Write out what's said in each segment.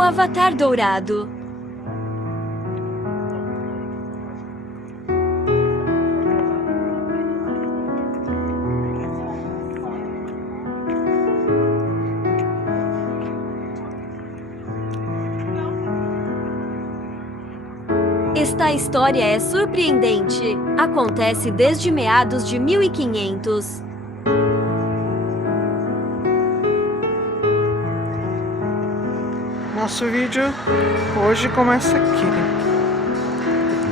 O Avatar Dourado. Esta história é surpreendente. Acontece desde meados de 1500. Nosso vídeo hoje começa aqui.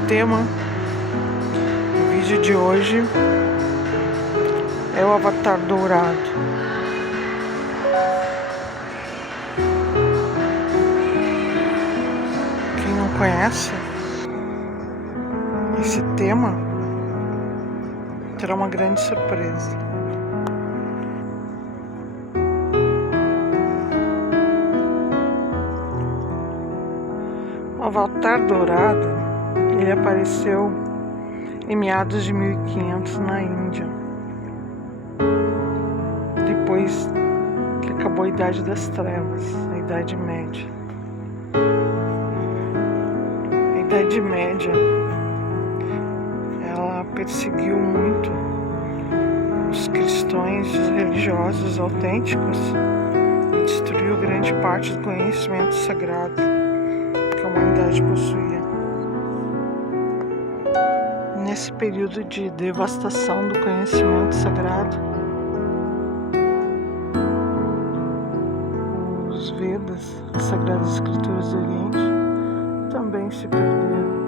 O tema do vídeo de hoje é o Avatar Dourado. Quem não conhece esse tema terá uma grande surpresa. O Avatar Dourado, ele apareceu em meados de 1500 na Índia, depois que acabou a Idade das Trevas, a Idade Média. A Idade Média, ela perseguiu muito os cristãos e os religiosos autênticos e destruiu grande parte do conhecimento sagrado que a humanidade possuía. Nesse período de devastação do conhecimento sagrado, os Vedas, as Sagradas Escrituras do Oriente, também se perderam.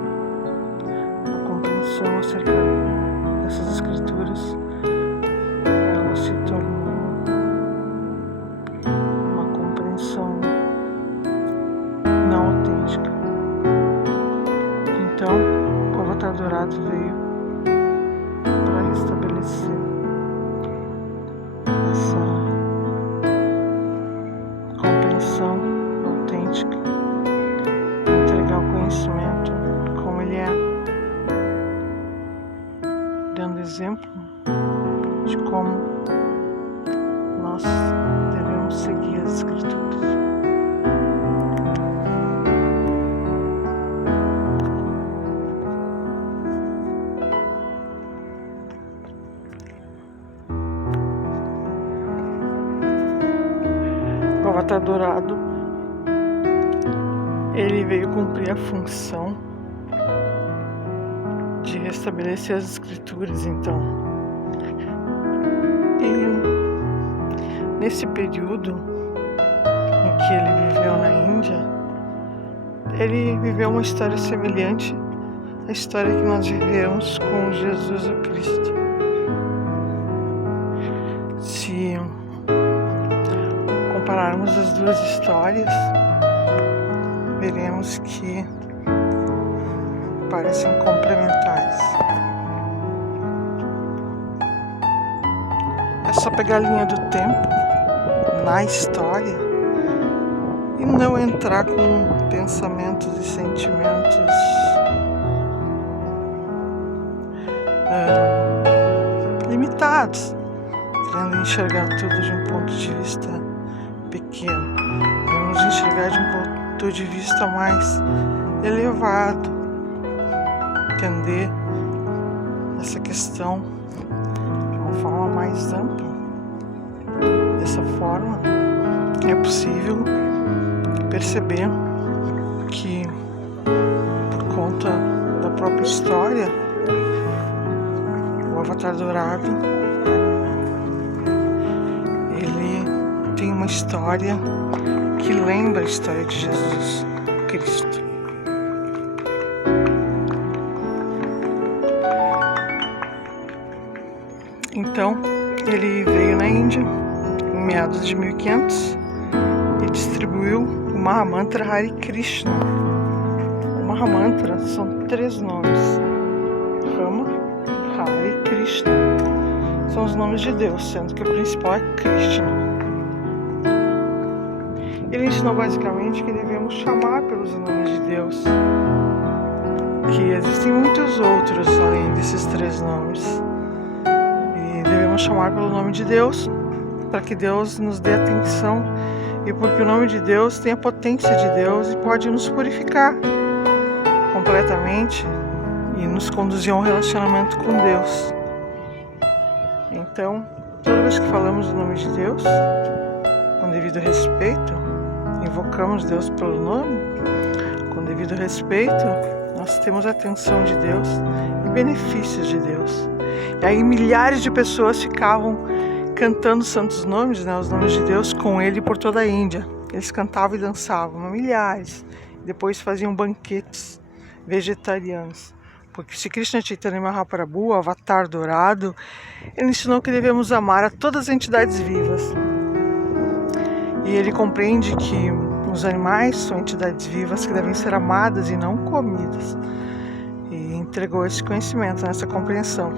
A compreensão acerca dessas escrituras, ela se tornou uma compreensão não autêntica. Então, o Avatar Dourado veio para restabelecer essa compreensão autêntica, entregar o conhecimento como ele é, dando exemplo de como nós devemos seguir as escrituras. O Avatar Dourado, ele veio cumprir a função de restabelecer as escrituras, então. E nesse período em que ele viveu na Índia, ele viveu uma história semelhante à história que nós vivemos com Jesus o Cristo. Se compararmos as duas histórias, veremos que parecem complementares. É só pegar a linha do tempo na história e não entrar com pensamentos e sentimentos limitados, querendo enxergar tudo de um ponto de vista pequeno. Vamos enxergar de um ponto de vista mais elevado, entender essa questão de uma forma mais ampla. Dessa forma, é possível perceber que, por conta da própria história, o Avatar Dourado, ele tem uma história que lembra a história de Jesus Cristo. Então, ele veio na Índia em meados de 1500 e distribuiu o Mahamantra Hare Krishna. O Mahamantra são 3 nomes: Rama, Hare, Krishna. São os nomes de Deus, sendo que o principal é Krishna. Ele ensinou basicamente que devemos chamar pelos nomes de Deus, que existem muitos outros além desses 3 nomes, e devemos chamar pelo nome de Deus para que Deus nos dê atenção e porque o nome de Deus tem a potência de Deus e pode nos purificar completamente e nos conduzir a um relacionamento com Deus. Então, toda vez que falamos o nome de Deus, com devido respeito, invocamos Deus pelo nome, com devido respeito, nós temos a atenção de Deus e benefícios de Deus. E aí milhares de pessoas ficavam cantando os santos nomes, né, os nomes de Deus, com ele por toda a Índia. Eles cantavam e dançavam, milhares. Depois faziam banquetes vegetarianos. Porque Sri Krishna Chaitanya Mahaprabhu, o avatar dourado, ele ensinou que devemos amar a todas as entidades vivas. E ele compreende que os animais são entidades vivas que devem ser amadas e não comidas. E entregou esse conhecimento, essa compreensão.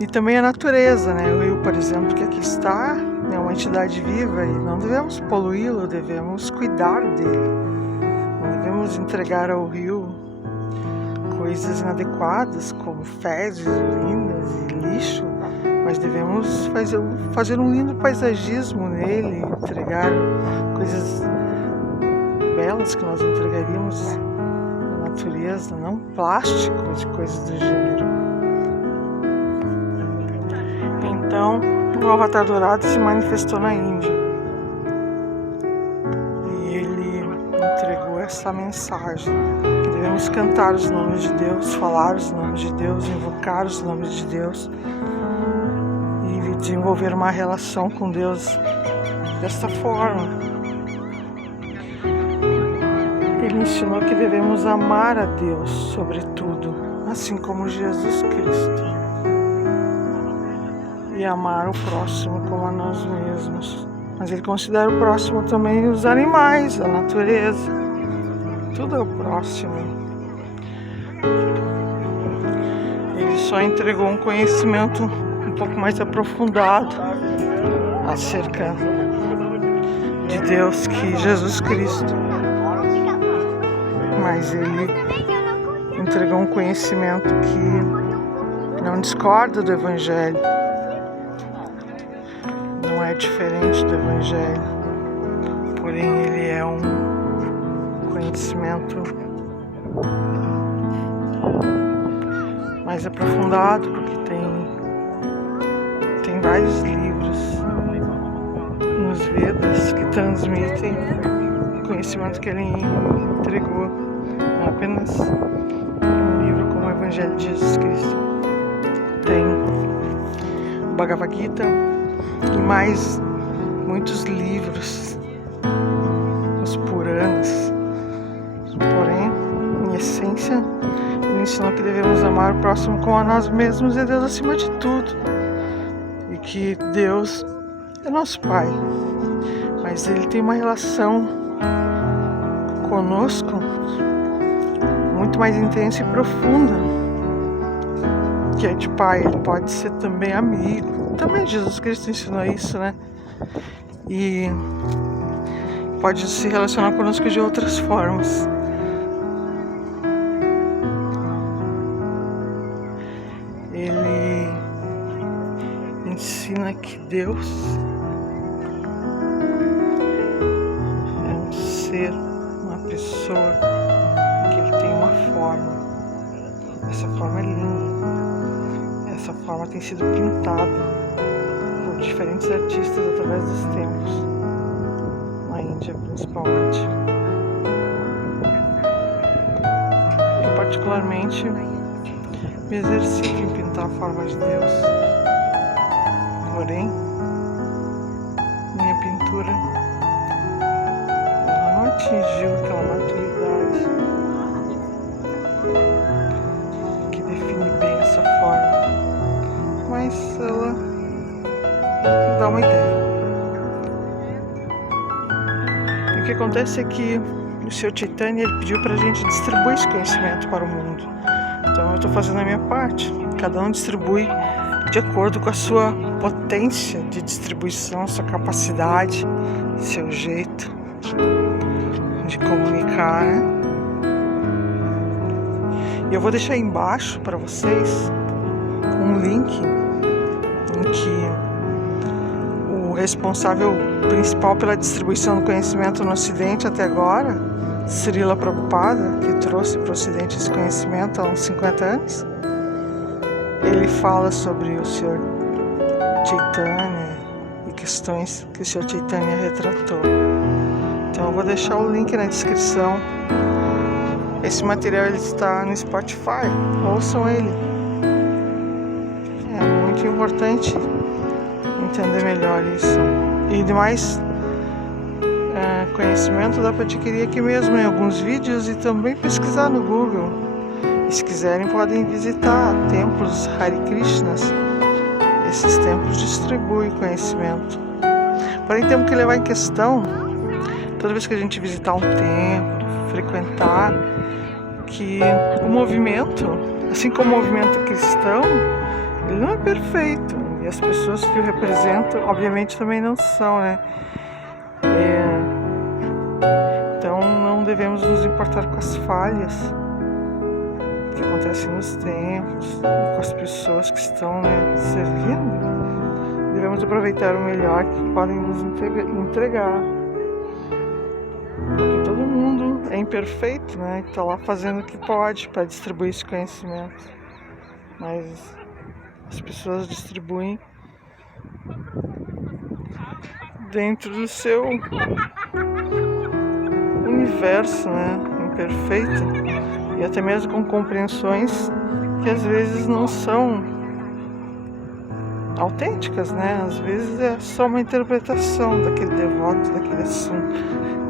E também a natureza, né? O rio, por exemplo, que aqui está, é uma entidade viva e não devemos poluí-lo, devemos cuidar dele. Não devemos entregar ao rio coisas inadequadas, como fezes, urinas e lixo, mas devemos fazer um lindo paisagismo nele, entregar coisas belas que nós entregaríamos na natureza, não plásticos e coisas do gênero. Então, o Avatar Dourado se manifestou na Índia e ele entregou essa mensagem, que devemos cantar os nomes de Deus, falar os nomes de Deus, invocar os nomes de Deus e desenvolver uma relação com Deus desta forma. Ele ensinou que devemos amar a Deus sobre tudo, assim como Jesus Cristo. E amar o próximo como a nós mesmos. Mas ele considera o próximo também os animais, a natureza. Tudo é o próximo. Ele só entregou um conhecimento um pouco mais aprofundado acerca de Deus que Jesus Cristo. Mas ele entregou um conhecimento que não discorda do Evangelho. Não é diferente do Evangelho, porém ele é um conhecimento mais aprofundado, porque tem vários livros nos Vedas que transmitem o conhecimento que ele entregou. Não é apenas um livro como o Evangelho de Jesus Cristo. Tem o Bhagavad Gita e mais muitos livros, os Puranas. Porém, em essência, ele ensinou que devemos amar o próximo como a nós mesmos e Deus acima de tudo. E que Deus é nosso Pai, mas Ele tem uma relação conosco muito mais intensa e profunda, que é de Pai. Ele pode ser também amigo. Também Jesus Cristo ensinou isso, né? E pode se relacionar conosco de outras formas. Ele ensina que Deus é um ser, uma pessoa, que ele tem uma forma. Essa forma é linda. Essa forma tem sido pintada por diferentes artistas através dos tempos, na Índia principalmente. Eu particularmente me exercito em pintar a forma de Deus, porém minha pintura ela não atingiu aquela maturidade que define bem essa forma, mas ela dá uma ideia. E o que acontece é que o Sr. Chaitanya ele pediu para a gente distribuir esse conhecimento para o mundo. Então eu estou fazendo a minha parte. Cada um distribui de acordo com a sua potência de distribuição, sua capacidade, seu jeito de comunicar, né? E eu vou deixar aí embaixo para vocês um link em que o responsável principal pela distribuição do conhecimento no Ocidente até agora, Srila Prabhupada, que trouxe para o Ocidente esse conhecimento há uns 50 anos, ele fala sobre o Sr. Chaitanya e questões que o Sr. Chaitanya retratou. Então eu vou deixar o link na descrição. Esse material ele está no Spotify, ouçam ele. É muito importante entender melhor isso. E demais conhecimento dá para adquirir aqui mesmo em alguns vídeos e também pesquisar no Google. E se quiserem podem visitar templos Hare Krishnas. Esses templos distribuem conhecimento. Porém temos que levar em questão, toda vez que a gente visitar um templo, frequentar, que o movimento, assim como o movimento cristão, ele não é perfeito. E as pessoas que o representam, obviamente, também não são, né? Então não devemos nos importar com as falhas que acontecem nos templos, com as pessoas que estão, né, servindo. Devemos aproveitar o melhor que podem nos entregar. Porque todo mundo é imperfeito, né? Está lá fazendo o que pode para distribuir esse conhecimento. Mas as pessoas distribuem dentro do seu universo, né? Imperfeito. E até mesmo com compreensões que às vezes não são autênticas, né? Às vezes é só uma interpretação daquele devoto, daquele assunto.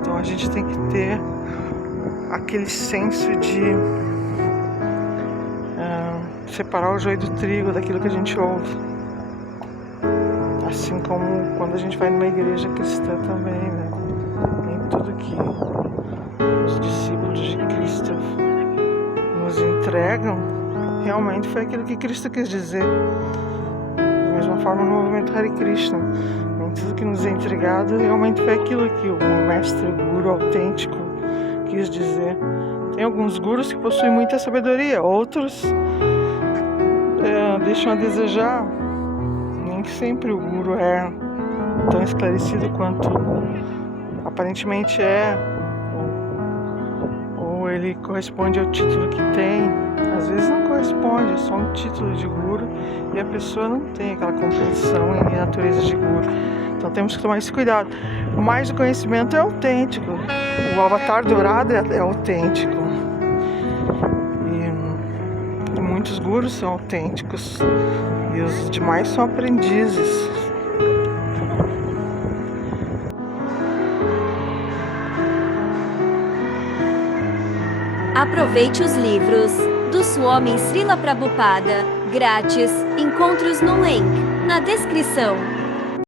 Então a gente tem que ter aquele senso de separar o joio do trigo daquilo que a gente ouve. Assim como quando a gente vai numa igreja cristã também, né? Nem tudo que os discípulos de Cristo nos entregam realmente foi aquilo que Cristo quis dizer. Da mesma forma no movimento Hare Krishna, nem tudo que nos é entregado realmente foi aquilo que o mestre, o guru autêntico quis dizer. Tem alguns gurus que possuem muita sabedoria, outros deixam a desejar. Nem sempre o guru é tão esclarecido quanto aparentemente é, ou ele corresponde ao título que tem. Às vezes não corresponde, é só um título de guru e a pessoa não tem aquela compreensão em natureza de guru. Então temos que tomar esse cuidado. Mas o conhecimento é autêntico, o avatar dourado é autêntico. E muitos gurus são autênticos e os demais são aprendizes. Aproveite os livros do Swami Srila Prabhupada, grátis, encontre-os no link na descrição.